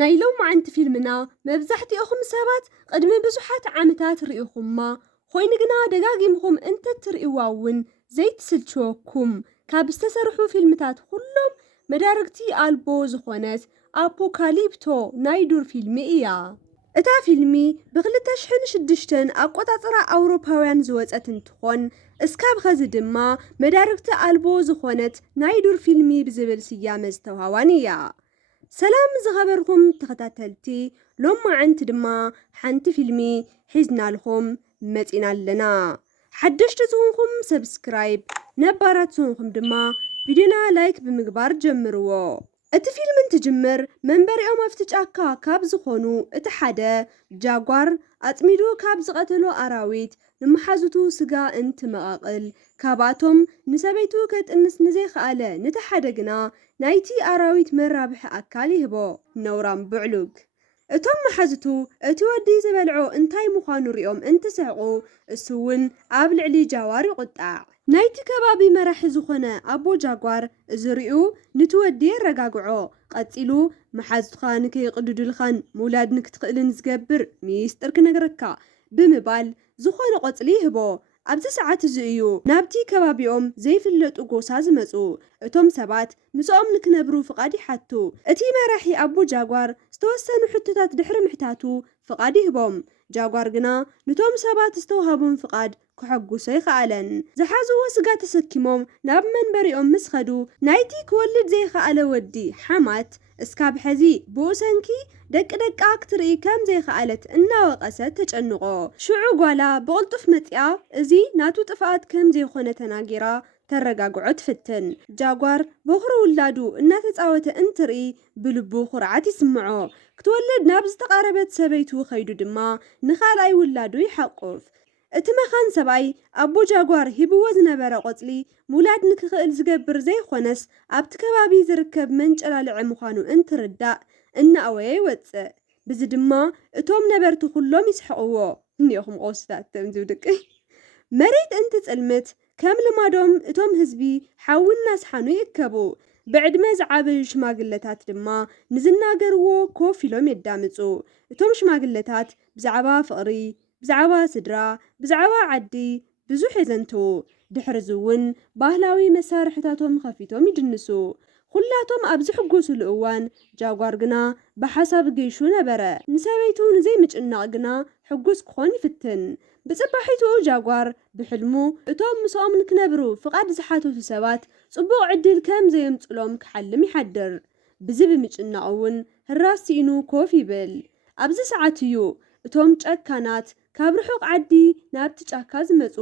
ናይሎም ማዓንቲ ፊልምና መብዛሕትኦም ሰባት ቅድሚ ብዙሓት ዓመታት ርኢኹማ ኮይኑ ግና ደጋጊምኩም እንተትርእይዋ እውን ዘይትስልችወኩም ካብ ዝተሰርሑ ፊልምታት ኩሎም መዳርግቲ ኣልቦ ዝኾነት ኣፖካሊፕቶ ናይ ዱር ፊልሚ እያ። እታ ፊልሚ ብ2006 ኣቆፃፅራ ኣውሮፓውያን ዝወፀት እንትኾን እስካብ ኸዚ ድማ መዳርግቲ ኣልቦ ዝኾነት ናይ ዱር ፊልሚ ብዝብል ስያመ ዝተውሃባን እያ። ሰላም ዝኸበርኩም ተኸታተልቲ ሎም ማዓንቲ ድማ ሓንቲ ፊልሚ ሒዝናልኩም መፂና ኣለና። ሓደሽቲ ዝኾንኩም ሰብስክራይብ፣ ነባራት ዝኾንኩም ድማ ቪድዮና ላይክ ብምግባር ጀምርዎ። እቲ ፊልም እንትጅምር መንበሪኦም ኣብቲ ጫካ ካብ ዝኾኑ እቲ ሓደ ጃጓር ኣፅሚዱ ካብ ዝቐተሎ ኣራዊት ንመሓዙቱ ስጋ እንትመቃቅል ካብኣቶም ንሰበይቱ ከጥንስ ንዘይከኣለ ነቲ ሓደ ግና ናይቲ ኣራዊት መራብሒ ኣካል ይህቦ ነውራም ብዕሉግ። እቶም መሓዝቱ እቲ ወዲ ዝበልዖ እንታይ ምዃኑ ሪኦም እንትስሕቁ እሱ እውን ኣብ ልዕሊ ጃዋር ይቁጣዕ። ናይቲ ከባቢ መራሒ ዝኾነ ኣቦ ጃጓር እዚ ሪኡ ነቲ ወዲ የረጋግዖ። ቀፂሉ መሓዝትኻ ንከይቅድዱልኻን ምውላድ ንክትኽእልን ዝገብር ሚስጥር ክነግረካ ብምባል ዝኾነ ቆፅሊ ይህቦ። ኣብዚ ሰዓት እዚ እዩ ናብቲ ከባቢኦም ዘይፍለጡ ጎሳ ዝመፁ። እቶም ሰባት ምስኦም ንክነብሩ ፍቃድ ይሓቱ። እቲ መራሒ ኣቦ ጃጓር ዝተወሰኑ ሕቶታት ድሕሪ ምሕታቱ ፍቃድ ይህቦም። ጃጓር ግና ነቶም ሰባት ዝተውሃቦም ፍቃድ ክሐጉሶ ይከኣለን። ዝሓዝዎ ስጋ ተሰኪሞም ናብ መንበሪኦም ምስ ኸዱ ናይቲ ክወልድ ዘይከኣለ ወዲ ሓማት እስካብ ሕዚ ብኡሰንኪ ደቂ ደቃ ክትርኢ ከም ዘይከኣለት እናወቀሰት ተጨንቆ ሽዑ ጓላ ብቕልጡፍ መፂያ እዚ ናቱ ጥፍኣት ከም ዘይኮነ ተናጊራ ተረጋግዖ ትፍትን። ጃጓር በኹሪ ውላዱ እናተፃወተ እንትርኢ ብልቡ ኩርዓት ይስምዖ። ክትወልድ ናብ ዝተቃረበት ሰበይቱ ኸይዱ ድማ ንኻልኣይ ውላዱ ይሓቁፍ። እቲ መኻን ሰብኣይ ኣቦ ጃጓር ሂብዎ ዝነበረ ቆፅሊ ምውላድ ንክኽእል ዝገብር ዘይኾነስ ኣብቲ ከባቢ ዝርከብ መንጨላልዐ ምዃኑ እንትርዳእ እናኣወየ ይወፅእ። ብዚ ድማ እቶም ነበርቲ ኩሎም ይስሕቅዎ። እኒኦኹም ቆስታት ተምዝብድቂ መሬት እንትፅልምት ከም ልማዶም እቶም ህዝቢ ሓዊ እናስሓኑ ይእከቡ። ብዕድመ ዝዓበዩ ሽማግለታት ድማ ንዝናገርዎ ኮፍ ኢሎም የዳምፁ። እቶም ሽማግለታት ብዛዕባ ፍቕሪ፣ ብዛዕባ ስድራ፣ ብዛዕባ ዓዲ ብዙሕ የዘንትው። ድሕሪ እውን ባህላዊ መሳርሕታቶም ከፊቶም ይድንሱ። ኩላቶም ኣብ ዝሕጎስሉ እዋን ጃጓር ግና ብሓሳብ ገይሹ ነበረ። ንሰበይቱ ንዘይምጭናቕ ግና ሕጉስ ክኾን ይፍትን። ብፅባሒቱ ጃጓር ብሕልሙ እቶም ምስኦም ንክነብሩ ፍቃድ ዝሓተቱ ሰባት ፅቡቕ ዕድል ከም ዘየምፅሎም ክሓልም ይሓድር። ብዚ ብምጭናቕ እውን ህራስ ሲኢኑ ኮፍ ይብል። ኣብዚ ሰዓት እዩ እቶም ጨካናት ካብ ርሑቕ ዓዲ ናብቲ ጫካ ዝመፁ።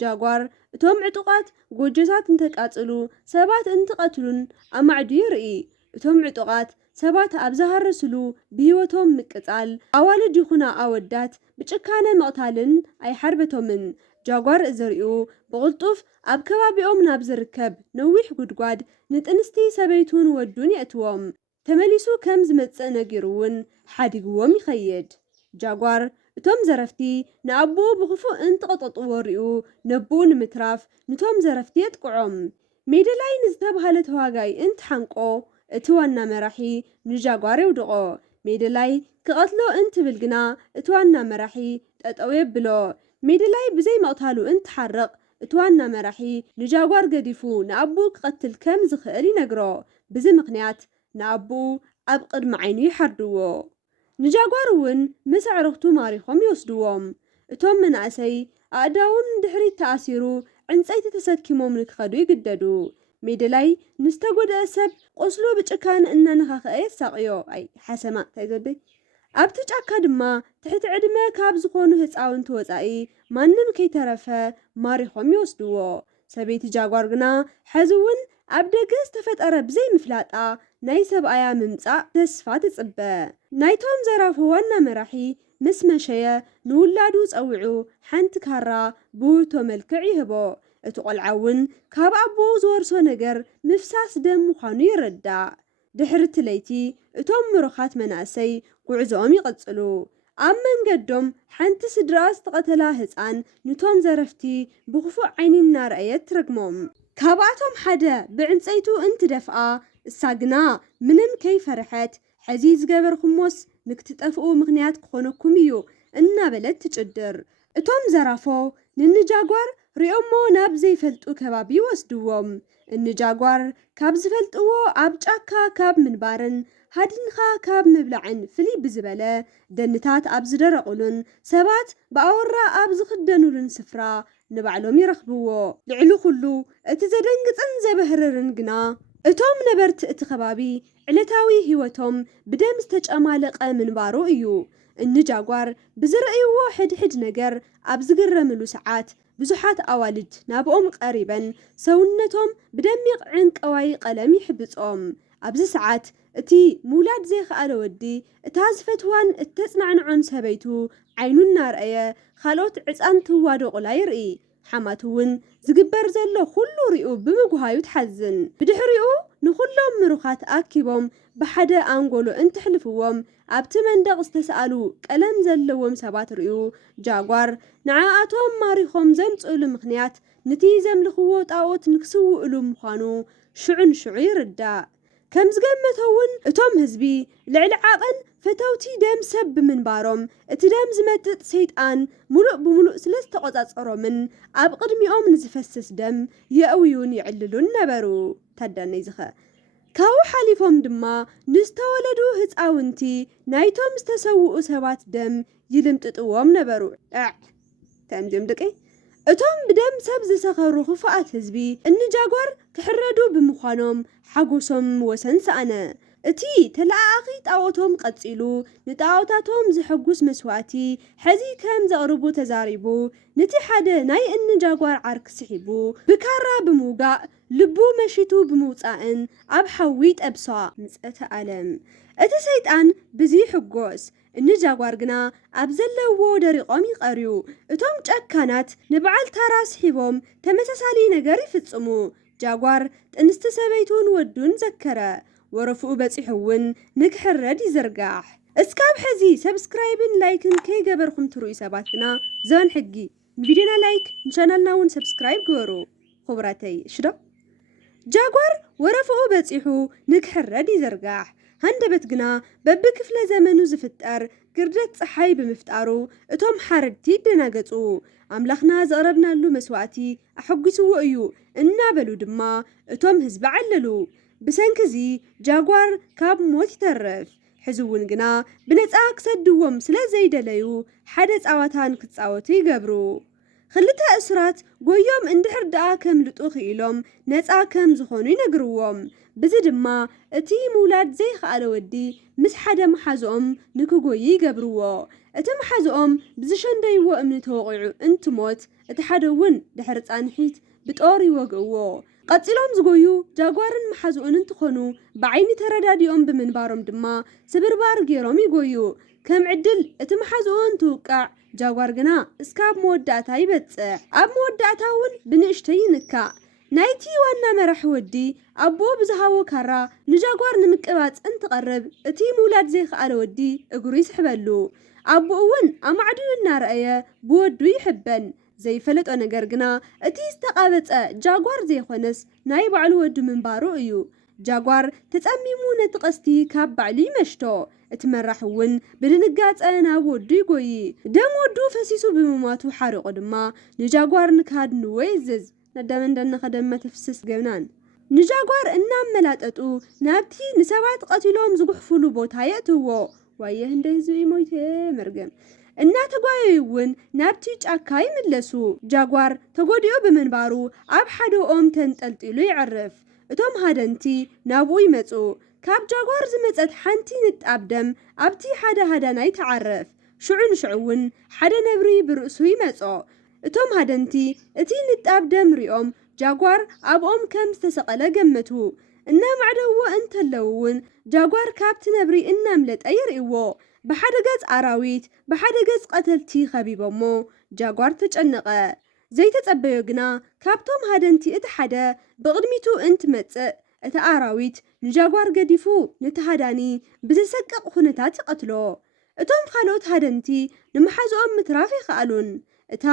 ጃጓር እቶም ዕጡቃት ጎጆታት እንተቃፅሉ ሰባት እንትቐትሉን ኣማዕዱ ይርኢ። እቶም ዕጡቃት ሰባት ኣብ ዝሃረስሉ ብሂወቶም ምቅፃል ኣዋልድ ይኹና ኣወዳት ብጭካነ ምቕታልን ኣይሓርበቶምን። ጃጓር እዘሪኡ ብቕልጡፍ ኣብ ከባቢኦም ናብ ዝርከብ ነዊሕ ጉድጓድ ንጥንስቲ ሰበይቱን ወዱን የእትዎም። ተመሊሱ ከም ዝመፅእ ነጊሩ እውን ሓዲግዎም ይኸይድ። ጃጓር እቶም ዘረፍቲ ንኣቦኡ ብኽፉእ እንትቐጠጥዎ ሪኡ ነቦኡ ንምትራፍ ነቶም ዘረፍቲ የጥቅዖም። ሜደላይ ንዝተባሃለ ተዋጋይ እንትሓንቆ እቲ ዋና መራሒ ንጃጓር የውድቆ። ሜደላይ ክቐትሎ እንትብል ግና እቲ ዋና መራሒ ጠጠው የብሎ። ሜደላይ ብዘይ መቕታሉ እንትሓርቕ እቲ ዋና መራሒ ንጃጓር ገዲፉ ንኣቦኡ ክቐትል ከም ዝኽእል ይነግሮ። ብዚ ምክንያት ንኣቦኡ ኣብ ቅድሚ ዓይኑ ይሓርድዎ። ንጃጓር እውን ምስ ኣዕርኽቱ ማሪኾም ይወስድዎም። እቶም መናእሰይ ኣእዳዎም ድሕሪት ተኣሲሩ ዕንፀይቲ ተሰኪሞም ንክኸዱ ይግደዱ። ሜደላይ ንዝተጎድአ ሰብ ቆስሉ ብጭካን እናነኻኽአ የሳቅዮ። ኣይ ሓሰማ እንታይ ዘበይ ኣብቲ ጫካ ድማ ትሕቲ ዕድመ ካብ ዝኾኑ ህፃውንቲ ወፃኢ ማንም ከይተረፈ ማሪኾም ይወስድዎ። ሰበይቲ ጃጓር ግና ሕዚ እውን ኣብ ደገ ዝተፈጠረ ብዘይ ምፍላጣ ናይ ሰብኣያ ምምፃእ ተስፋ ትፅበ። ናይቶም ዘራፉ ዋና መራሒ ምስ መሸየ ንውላዱ ፀዊዑ ሓንቲ ካራ ብውህቶ መልክዕ ይህቦ። እቲ ቆልዓ እውን ካብ ኣቦኡ ዝወርሶ ነገር ምፍሳስ ደም ምዃኑ ይርዳእ። ድሕሪ እቲ ለይቲ እቶም ምሩኻት መናእሰይ ጉዕዞኦም ይቕፅሉ። ኣብ መንገዶም ሓንቲ ስድራ ዝተቐተላ ህፃን ንቶም ዘረፍቲ ብኽፉእ ዓይኒ እናርአየት ትረግሞም። ካብኣቶም ሓደ ብዕንፀይቱ እንትደፍኣ እሳ ግና ምንም ከይፈርሐት ሕዚ ዝገበርኩሞስ ንክትጠፍኡ ምክንያት ክኾነኩም እዩ እናበለት ትጭድር። እቶም ዘራፎ ንንጃጓር ሪኦሞ ናብ ዘይፈልጡ ከባቢ ወስድዎም። እንጃጓር ካብ ዝፈልጥዎ ኣብ ጫካ ካብ ምንባርን ሃዲንኻ ካብ ምብላዕን ፍልይ ብዝበለ ደንታት ኣብ ዝደረቑሉን ሰባት ብኣወራ ኣብ ዝኽደኑሉን ስፍራ ንባዕሎም ይረኽብዎ። ልዕሊ ኩሉ እቲ ዘደንግፅን ዘበህርርን ግና እቶም ነበርቲ እቲ ከባቢ ዕለታዊ ህይወቶም ብደም ዝተጨማለቐ ምንባሩ እዩ። እንጃጓር ብዝረአይዎ ሕድሕድ ነገር ኣብ ዝግረምሉ ሰዓት ብዙሓት ኣዋልድ ናብኦም ቀሪበን ሰውነቶም ብደሚቕ ዕንቀዋይ ቀለም ይሕብጾም። ኣብዚ ሰዓት እቲ ምውላድ ዘይከኣለ ወዲ እታ ዝፈትዋን እተጽናዕንዖን ሰበይቱ ዓይኑ እናርአየ ካልኦት ዕፃን ትዋደቑላ ይርኢ። ሓማት እውን ዝግበር ዘሎ ኩሉ ሪኡ ብምጉሃዩ ትሓዝን። ብድሕሪኡ ንኩሎም ምሩኻት ኣኪቦም ብሓደ ኣንጎሎ እንትሕልፍዎም ኣብቲ መንደቕ ዝተሰኣሉ ቀለም ዘለዎም ሰባት ርዩ ጃጓር ንዓኣቶም ማሪኾም ዘምፅእሉ ምክንያት ነቲ ዘምልኽዎ ጣዖት ንክስውእሉ ምዃኑ ሽዑን ሽዑ ይርዳእ። ከም ዝገመተውን እቶም ህዝቢ ልዕሊ ዓቐን ፈተውቲ ደም ሰብ ብምንባሮም እቲ ደም ዝመጥጥ ሰይጣን ሙሉእ ብምሉእ ስለ ዝተቆፃፀሮምን ኣብ ቅድሚኦም ንዝፈስስ ደም የእውዩን ይዕልሉን ነበሩ። ታዳነይ ዝኸ ካብኡ ሓሊፎም ድማ ንዝተወለዱ ህፃውንቲ ናይቶም ዝተሰውኡ ሰባት ደም ይልምጥጥዎም ነበሩ። ተምዚም ድቂ እቶም ብደም ሰብ ዝሰኸሩ ክፉኣት ህዝቢ እንጃጓር ክሕረዱ ብምዃኖም ሓጎሶም ወሰን ሰኣነ። እቲ ተለኣኺ ጣዖቶም ቀፂሉ ንጣዖታቶም ዝሐጉስ መስዋእቲ ሕዚ ከም ዘቕርቡ ተዛሪቡ ነቲ ሓደ ናይ እንጃጓር ዓርክ ስሒቡ ብካራ ብምውጋእ ልቡ መሽቱ ብምውፃእን ኣብ ሓዊ ጠብሷ ምፀተ ዓለም። እቲ ሰይጣን ብዚ ሕጎስ እንጃጓር ግና ኣብ ዘለዎ ደሪቖም ይቐርዩ። እቶም ጨካናት ንበዓል ታራ ስሒቦም ተመሳሳሊ ነገር ይፍጽሙ። ጃጓር ጥንስቲ ሰበይቱን ወዱን ዘከረ። ወረፍኡ በፂሑውን ንክሕረድ ይዝርጋሕ። እስካብ ሕዚ ሰብስክራይብን ላይክን ከይገበርኩም ትርኢ ሰባት ግና ዘበን ሕጊ ቪድዮና ላይክ ንቻናልና እውን ሰብስክራይብ ግበሩ። ክቡራተይ ሽዶ ጃጓር ወረፍኡ በፂሑ ንክሕረድ ይዝርጋሕ። ሃንደበት ግና በብክፍለ ዘመኑ ዝፍጠር ግርደት ፀሓይ ብምፍጣሩ እቶም ሓረድቲ ደናገጹ። ኣምላኽና ዘቕረብናሉ መስዋእቲ ኣሐጊስዎ እዩ እናበሉ ድማ እቶም ህዝቢ ዓለሉ። ብሰንኪዚ ጃጓር ካብ ሞት ይተርፍ። ሕዚ እውን ግና ብነፃ ክሰድዎም ስለ ዘይደለዩ ሓደ ፃዋታን ክፃወቱ ይገብሩ። ክልተ እስራት ጎዮም እንድሕር ደኣ ከም ልጡ ክኢሎም ነፃ ከም ዝኾኑ ይነግርዎም። ብዚ ድማ እቲ ምውላድ ዘይከኣለ ወዲ ምስ ሓደ መሓዝኦም ንክጎይ ይገብርዎ። እቲ መሓዝኦም ብዝሸንደይዎ እምኒ ተወቂዑ እንትሞት እቲ ሓደ እውን ድሕሪ ፃንሒት ብጦር ይወግእዎ። ቀፂሎም ዝጎዩ ጃጓርን መሓዝኡን እንትኾኑ ብዓይኒ ተረዳዲኦም ብምንባሮም ድማ ስብርባር ገይሮም ይጎዩ። ከም ዕድል እቲ መሓዝኡ እንትውቃዕ ጃጓር ግና እስካብ መወዳእታ ይበፅሕ። ኣብ መወዳእታ እውን ብንእሽተይ ይንካእ። ናይቲ ዋና መራሒ ወዲ ኣቦ ብዝሃቦ ካራ ንጃጓር ንምቅባፅ እንትቐርብ እቲ ምውላድ ዘይከኣለ ወዲ እግሩ ይስሕበሉ። ኣቦ እውን ኣማዕድዩ እናረአየ ብወዱ ይሕበን። ዘይፈለጦ ነገር ግና እቲ ዝተቃበፀ ጃጓር ዘይኮነስ ናይ ባዕሉ ወዲ ምንባሩ እዩ። ጃጓር ተጸሚሙ ነቲ ቀስቲ ካብ ባዕሉ ይመሽቶ። እቲ መራሒ እውን ብድንጋፀ ናብ ወዱ ይጎይ። ደም ወዱ ፈሲሱ ብምማቱ ሓሪቑ ድማ ንጃጓር ንካድንዎ ይዝዝ። ነዳመንደና ኸደመ ተፍስስ ገብናን ንጃጓር እናመላጠጡ ናብቲ ንሰባት ቀቲሎም ዝጉሕፍሉ ቦታ የእትዎ። ዋየ እንደ ህዝቢ ሞይተ መርገም እናተጓየዩ እውን ናብቲ ጫካ ይምለሱ። ጃጓር ተጎዲኡ ብምንባሩ ኣብ ሓደ ኦም ተንጠልጢሉ ይዕርፍ። እቶም ሃደንቲ ናብኡ ይመፁ። ካብ ጃጓር ዝመፀት ሓንቲ ንጣብ ደም ኣብቲ ሓደ ሃዳናይ ተዓረፍ። ሽዑ ንሽዑ እውን ሓደ ነብሪ ብርእሱ ይመፆ። እቶም ሃደንቲ እቲ ንጣብ ደም ሪኦም ጃጓር ኣብኦም ከም ዝተሰቐለ ገመቱ። እናማዕደዎ እንተለው እውን ጃጓር ካብቲ ነብሪ እናምለጠ ይርእዎ። ብሓደ ገጽ ኣራዊት ብሓደ ገጽ ቀተልቲ ኸቢቦሞ ጃጓር ተጨነቐ። ዘይተጸበዮ ግና ካብቶም ሃደንቲ እቲ ሓደ ብቕድሚቱ እንትመጽእ እቲ ኣራዊት ንጃጓር ገዲፉ ነቲ ሃዳኒ ብዘሰቅቕ ኩነታት ይቐትሎ። እቶም ካልኦት ሃደንቲ ንመሓዝኦም ምትራፍ ይኸኣሉን። እታ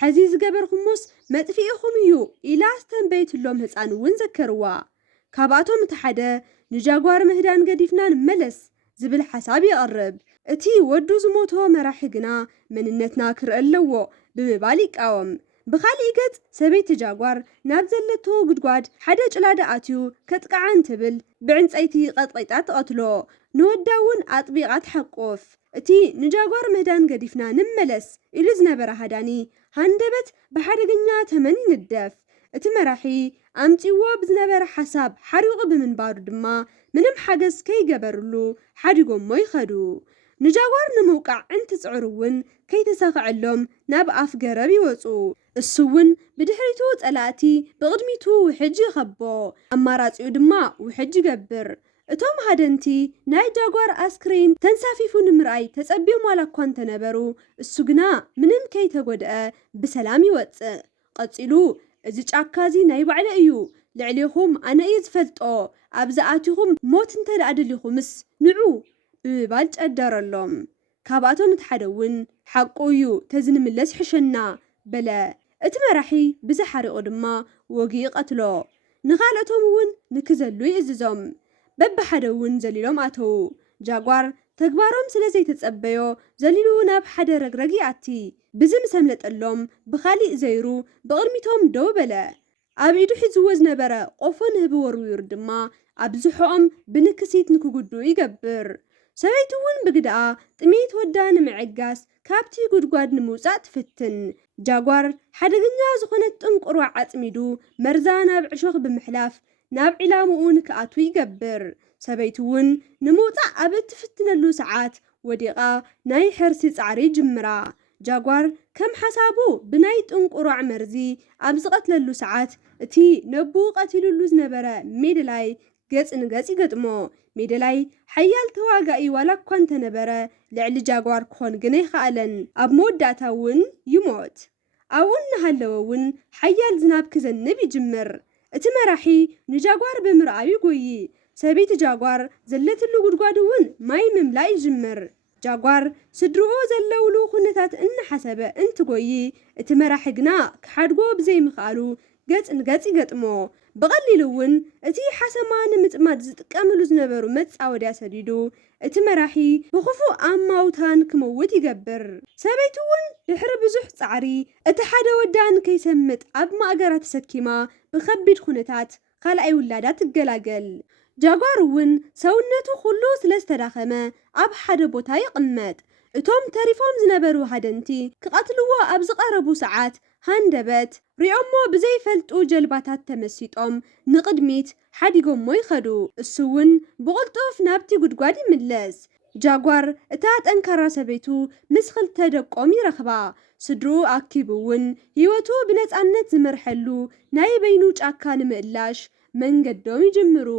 ሕዚ ዝገበርኩሞስ መጥፊኢኹም እዩ ኢላ ዝተንበይትሎም ህፃን እውን ዘከርዋ። ካብኣቶም እቲ ሓደ ንጃጓር ምህዳን ገዲፍና ንመለስ ዝብል ሓሳብ ይቐርብ። እቲ ወዱ ዝሞቶ መራሒ ግና መንነትና ክርአ ኣለዎ ብምባል ይቃወም። ብኻልእ ገጽ ሰበይቲ ጃጓር ናብ ዘለቶ ጉድጓድ ሓደ ጭላዳ ኣትዩ ከጥቃዓን ትብል ብዕንፀይቲ ቀጥቂጣ ትቐትሎ። ንወዳ እውን ኣጥቢቓ ትሓቁፍ። እቲ ንጃጓር ምህዳን ገዲፍና ንመለስ ኢሉ ዝነበረ ሃዳኒ ሃንደበት ብሓደገኛ ተመን ይንደፍ። እቲ መራሒ ኣምፂዎ ብዝነበረ ሓሳብ ሓሪቑ ብምንባሩ ድማ ምንም ሓገዝ ከይገበርሉ ሓዲጎሞ ይኸዱ። ንጃጓር ንምውቃዕ እንትፅዕሩ እውን ከይተሰኽዐሎም ናብ ኣፍ ገረብ ይወፁ። እሱ እውን ብድሕሪቱ ጸላእቲ ብቕድሚቱ ውሕጅ ይኸቦ። ኣማራፂኡ ድማ ውሕጅ ይገብር። እቶም ሃደንቲ ናይ ጃጓር ኣስክሬን ተንሳፊፉ ንምርኣይ ተጸቢዮም ዋላ እኳ እንተነበሩ እሱ ግና ምንም ከይተጎድአ ብሰላም ይወፅእ። ቀፂሉ እዚ ጫካ እዚ ናይ ባዕለ እዩ፣ ልዕሊኹም ኣነ እየ ዝፈልጦ፣ ኣብዚ ኣትኹም ሞት እንተደኣ ደሊኹምስ ንዑ ብምባል ጨደረሎም። ካብኣቶም እቲ ሓደ እውን ሓቁ እዩ ተዝንምለስ ሕሸና በለ። እቲ መራሒ ብዝሓሪቑ ድማ ወጊ ቀትሎ። ንኻልኦቶም እውን ንክዘሉ ይእዝዞም። በብሓደ እውን ዘሊሎም ኣተዉ። ጃጓር ተግባሮም ስለ ዘይተጸበዮ ዘሊሉ ናብ ሓደ ረግረግ ይኣቲ። ብዝምሰምለጠሎም ብኻሊእ ዘይሩ ብቕድሚቶም ደው በለ። ኣብ ኢዱ ሒዝዎ ዝነበረ ቆፎ ንህቢ ወርዊሩ ድማ ኣብ ዝሕኦም ብንክሲት ንክጉድኡ ይገብር። ሰበይቲ እውን ብግድኣ ጥሜት ወዳ ንምዕጋስ ካብቲ ጉድጓድ ንምውፃእ ትፍትን። ጃጓር ሓደገኛ ዝኾነት ጥንቁሮ ዓፅሚዱ መርዛ ናብ ዕሾኽ ብምሕላፍ ናብ ዒላምኡ ንክኣቱ ይገብር። ሰበይቲ እውን ንምውፃእ ኣብ እትፍትነሉ ሰዓት ወዲቓ ናይ ሕርሲ ፃዕሪ ጅምራ። ጃጓር ከም ሓሳቡ ብናይ ጥንቁሯዕ መርዚ ኣብ ዝቐትለሉ ሰዓት እቲ ነቡ ቀቲሉሉ ዝነበረ ሜደላይ ገጽ ንገጽ ይገጥሞ። ሜደላይ ሓያል ተዋጋኢ ዋላ እኳ እንተነበረ ልዕሊ ጃጓር ክኾን ግን ኣይከኣለን። ኣብ መወዳእታ እውን ይሞት። ኣብኡ እናሃለወ እውን ሓያል ዝናብ ክዘንብ ይጅምር። እቲ መራሒ ንጃጓር ብምርኣዩ ጎይ። ሰበይቲ ጃጓር ዘለትሉ ጉድጓድ እውን ማይ ምምላእ ይጅምር። ጃጓር ስድርኡ ዘለውሉ ኩነታት እናሓሰበ እንትጎይ እቲ መራሒ ግና ክሓድጎ ብዘይምኽኣሉ ገጽ ንገጽ ይገጥሞ። ብቐሊሉ እውን እቲ ሓሰማ ንምጥማድ ዝጥቀምሉ ዝነበሩ መጻወድያ ሰዲዱ እቲ መራሒ ብኽፉእ ኣማውታን ክመውት ይገብር። ሰበይቲ እውን ድሕሪ ብዙሕ ጻዕሪ እቲ ሓደ ወዳን ከይሰምጥ ኣብ ማእገራ ተሰኪማ ብከቢድ ኩነታት ካልኣይ ውላዳ ትገላገል። ጃጓር እውን ሰውነቱ ኩሉ ስለ ዝተዳኸመ ኣብ ሓደ ቦታ ይቕመጥ። እቶም ተሪፎም ዝነበሩ ሃደንቲ ክቐትልዎ ኣብ ዝቐረቡ ሰዓት ሃንደበት ሪኦሞ ብዘይፈልጡ ጀልባታት ተመሲጦም ንቕድሚት ሓዲጎሞ ይኸዱ። እሱ እውን ብቕልጡፍ ናብቲ ጉድጓድ ይምለስ። ጃጓር እታ ጠንካራ ሰበይቱ ምስ ክልተ ደቆም ይረኽባ። ስድሩ ኣኪቡ እውን ህይወቱ ብነፃነት ዝመርሐሉ ናይ በይኑ ጫካ ንምእላሽ መንገዶም ይጅምሩ።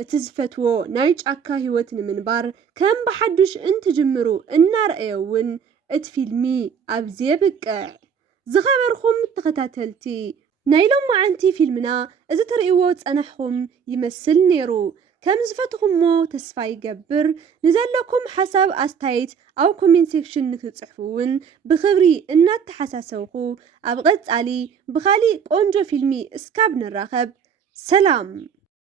እቲ ዝፈትዎ ናይ ጫካ ህይወት ንምንባር ከም ብሓዱሽ እንትጅምሩ እናርአየ እውን እቲ ፊልሚ ኣብዚ የብቅዕ። ዝኸበርኩም ተኸታተልቲ ናይ ሎማዓንቲ ፊልምና እዚ ትርእይዎ ፀናሕኩም ይመስል ነይሩ። ከም ዝፈትኹሞ ተስፋ ይገብር። ንዘለኩም ሓሳብ ኣስተያየት ኣብ ኮሜንት ሴክሽን ንክጽሕፉ እውን ብክብሪ እናተሓሳሰብኩ ኣብ ቀጻሊ ብኻሊእ ቆንጆ ፊልሚ እስካብ ንራኸብ ሰላም።